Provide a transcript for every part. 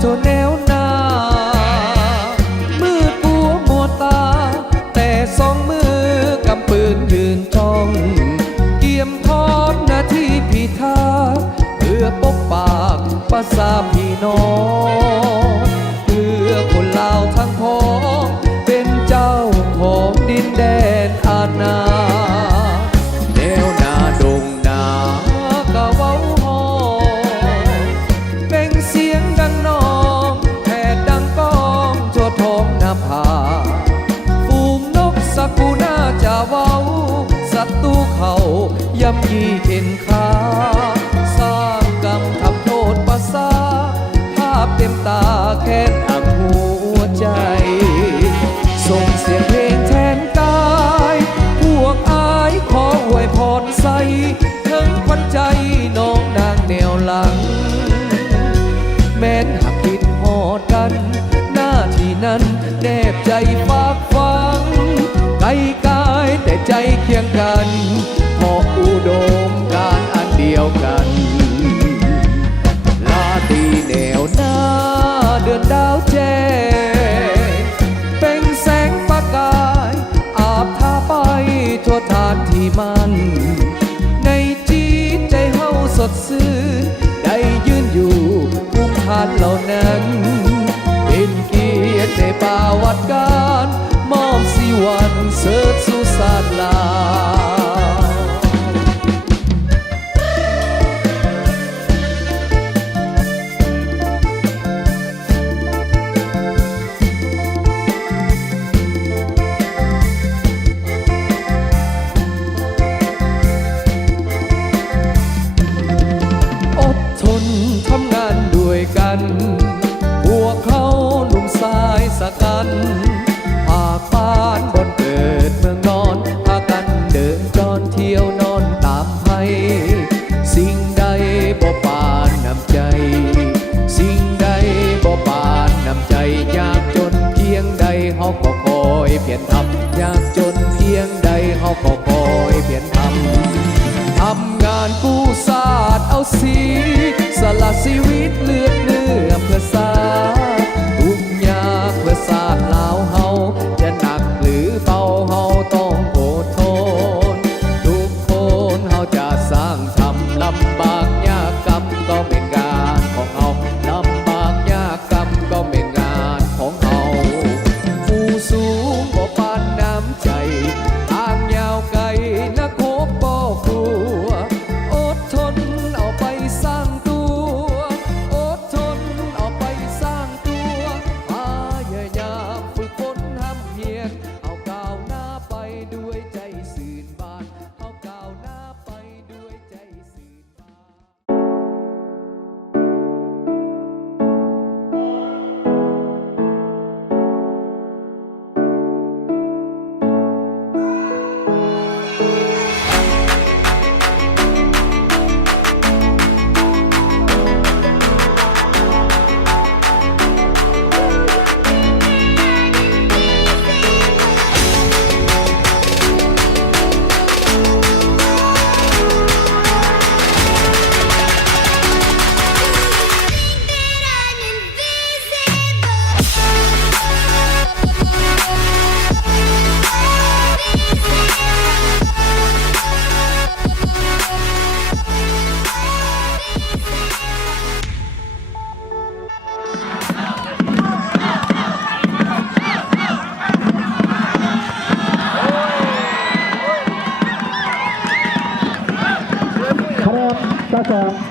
โทแนวหน้ามืดปัวมัวตาแต่สองมือกำปืนยืนจ้องเกี่ยมพร้อมหน้าที่พิทักษ์เพื่อปกปากประสาพี่น้องเพื่อคนลาวทั้งพ้องเป็นเจ้าของดินแดนอาณาแนวหน้าดงนากะเว้าฮอเป่งเสียงดังนองแผดดังก้องทั่วท้องนาผาฝูงนกสกุน่าจะเว้าศัตรูเขาย่ำยีเข็นขาสร้างกรรมทำโทษประสาภาพเต็มตาแค้นอักหัวใจส่งเสียงเพลงแทนกายพวกอายขออวยพรใส่ถึงขวัญใจน้องนางแนวหลังแม้นหักผิดหอดกันหน้าที่นั้นแนบใจฝากฟังไกลกายแต่ใจเคียงกันพออุดมการอันเดียวกันลาตรีแนวหน้าเดือนดาวแจ้งเป่งแสงประกายอาบทาไปทั่วทานที่มันในจิตใจเฮาสดชื่นได้ยืนอยู่ภูมิทานเหล่านั้นเป็นเกียรติในป่าวัดการมอบสิวันเสิร์ชสุสานลาทำงานด้วยกันพวกเขาหนุ่มสายสกันภาคบ้านบนเกิดเมืองนอนพากันเดินจอนเที่ยวนอนตามไพ่สิ่งใดบ่ปานน้ำใจสิ่งใดบ่ปานน้ำใจยากจนเพียงใดเฮาก็คอยเปลี่ยนทำยากจนเพียงใดเฮาก็คอยเปลี่ยนทำงานกู้ศาสตร์เอาสีสละชีวิตเลือดเนื้อเพื่อศาสตร์ทุกยากเพื่อศาสตร์ลาวเฮาจะหนักหรือเบาเฮาต้องอดทนทุกคนเฮาจะสร้างทำลำบากยากกรรมก็เป็นงานของเฮาลำบากยากกรรมก็เป็นงานของเฮาผู้สูงบ่ปานน้ำใจทางยาวไกลนักโคบบ่กลัวอดทนเอาไปสร้างตัวอดทนเอาไปสร้างตัวพยายามฝึกฝนห้ำเพียรเอาก้าวหน้าไปด้วยใจสื่นบานเอาก้าวหน้าไปด้วยใจสื่นบาน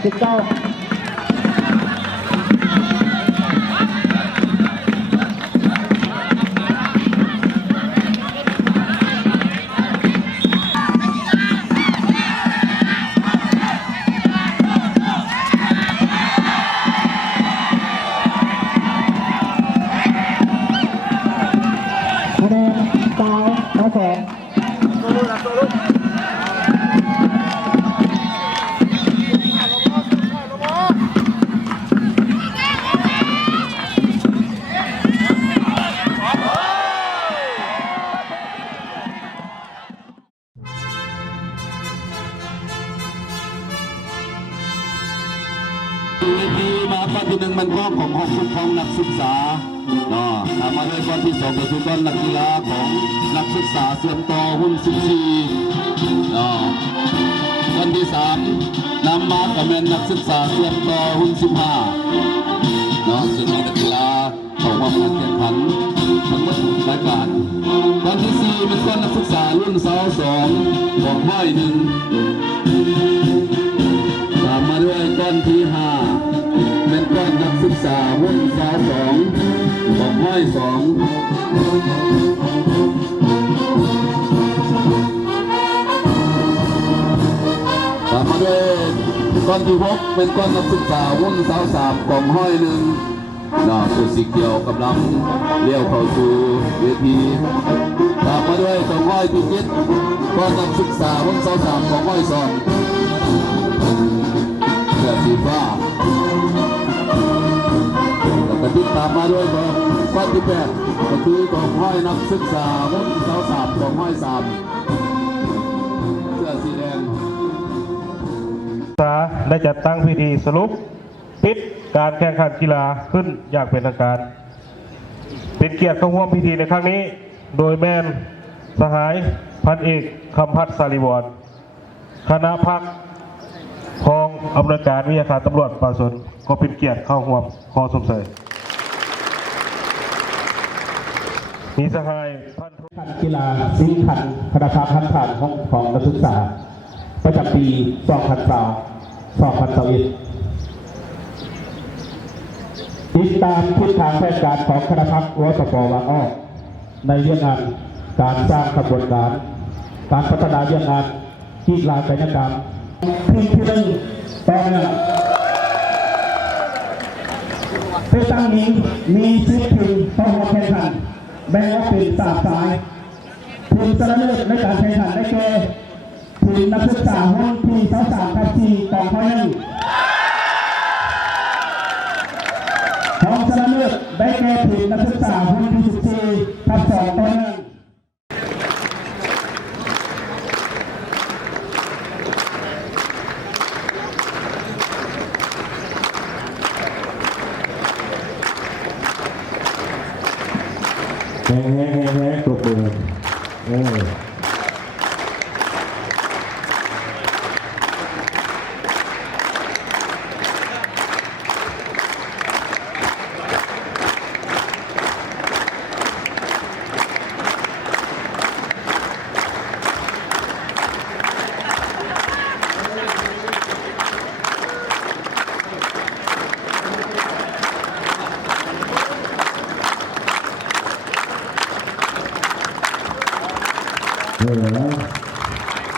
19คะแนน3-2เวทีมาฟังทีหนึ่งมันก็ ของห้องปกครองนักศึกษาเนาะตามมาด้วยก้อนที่2ก็คือก้อนนักกีฬาของนักศึกษาเสื่อมต่อหุ้น14เนาะก้อนที่3นำมากับแม่นักศึกษาเสื่อมต่อหุ้น15เนาะซึ่งมีนักกีฬาของความการแข่งขันทั้งหมดรายการก้อนที่4เป็นก้อนนักศึกษารุ่นสาว2ของห้อยหนึ่งตามมาด้วยก้อนที่5เป็นก้อนนักศึกษาหุ้นสาว2ของห้อย2ตามมาด้วยก้อนที่6เป็นก้อนนักศึกษาหุ้นสาว3ของห้อยหนึ่งสุดสีเขียวกำลังเลี้ยวเข้าสู่เวทีตามมาด้วยของห้อยที่7ก้อนนักศึกษาหุ้นสาว3ของห้อย2เสื้อสีฟ้าแล้วก็ติดตามมาด้วยของก้อนที่8ก็คือของห้อยนักศึกษาหุ้นสาว3ของห้อย3เสื้อสีแดงได้จัดตั้งพิธีสรุปปิดการแข่งขันกีฬาขึ้นอย่างเป็นทางการ เป็นเกียรติเข้าร่วมพิธีในครั้งนี้โดยแม่นสหายพันเอกคำพัฒน์สารีวรคณะพักกองอำนวยการวิทยาการตำรวจปราศนก็เป็นเกียรติเข้าร่วมขอสมเสยมีสหายพันกีฬาสิงขันคณะพัฒน์พันผ่านของนักศึกษาประจำปี2021ติดตามทิศทางแผนการของคณะพัฒน์วสปวางอ้อในเรื่องงานการสร้างกระบวนการการพัฒนาเรื่องงานกีฬากายกรรมทีมที่หนึ่งต่อเนื่องเพื่อตั้งนี้มี10ทีมเข้าร่วมแข่งขันแบ่งออกเป็น3สายทีมชนะเลิศในการแข่งขันได้แก่ทีมนักศึกษาห้องที่23ทับ4กองห้อย1ห้องชนะเลิศได้แก่ทีมนักศึกษาห้องที่14ทับ2ต่อ1แฮ่ตบมือ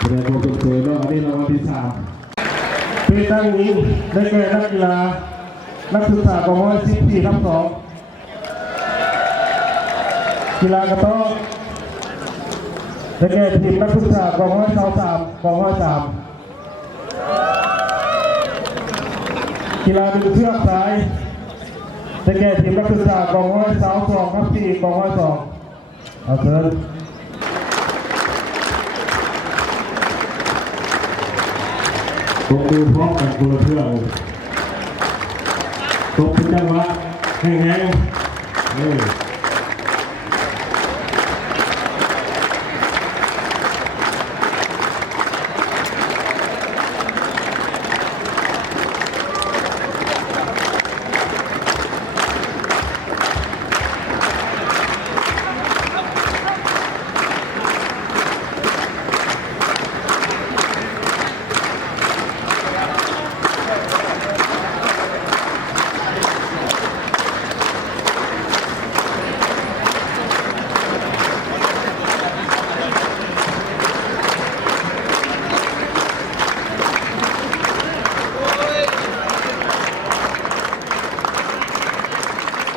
เรียนโปรตุเกสอันนี้รางวัลที่3ปีตั้งนี้ได้แก่นักกีฬานักศึกษากองร้อย14ทับ2กีฬากระโต้ได้แก่ทีมนักศึกษากองร้อย23กองร้อย3กีฬาดึงเชือกสายได้แก่ทีมนักศึกษากองร้อย22ทับ4กองร้อย2เอาเชิญตบมือพร้อมกันคนละเพื่อนตบเป็นจังหวะแห้ง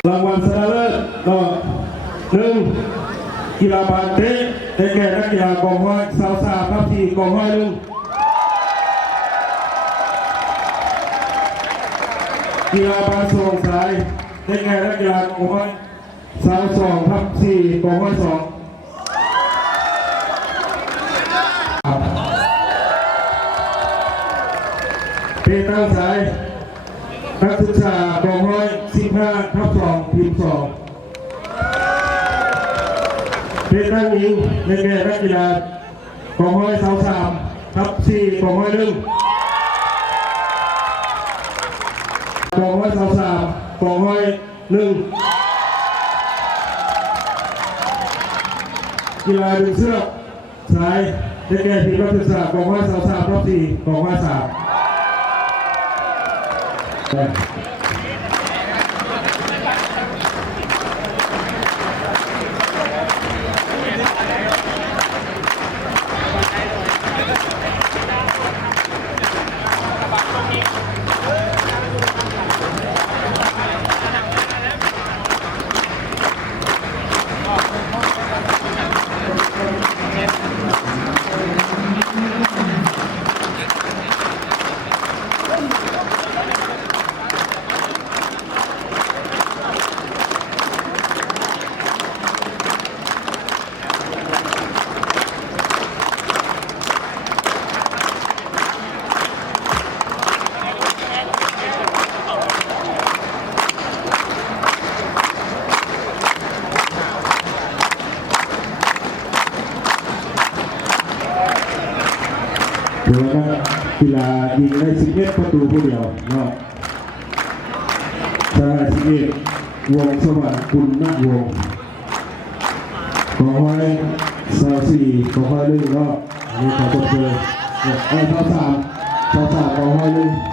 รางวัลชนะเลิศก็1กีฬาบาสเกตได้แก่นักกีฬากองห้อย23ทับ4กองห้อย1กีฬาบาสส่งสายได้แก่นักกีฬากองห้อย22ทับ4กองห้อย2ปีตั้งสายนักศึกษากองห้อย15 15/2ทีม2เป็นนักยิงในแก่นักกีฬากองห้อยเสา3/4กองห้อย1กองห้อยเสา3กองห้อย1กีฬาดึงเสื้อสายได้แก่ทีมนักศึกษากองห้อยเสา3/4กองห้อย3ถือว่ากีฬายิงได้11 ประตูผู้เดียวเนาะสหาย11วงสวัสดิ์คุณนักวงขอให้24ขอให้1เนาะนี่ขอจบเลยเอา3ขอให้1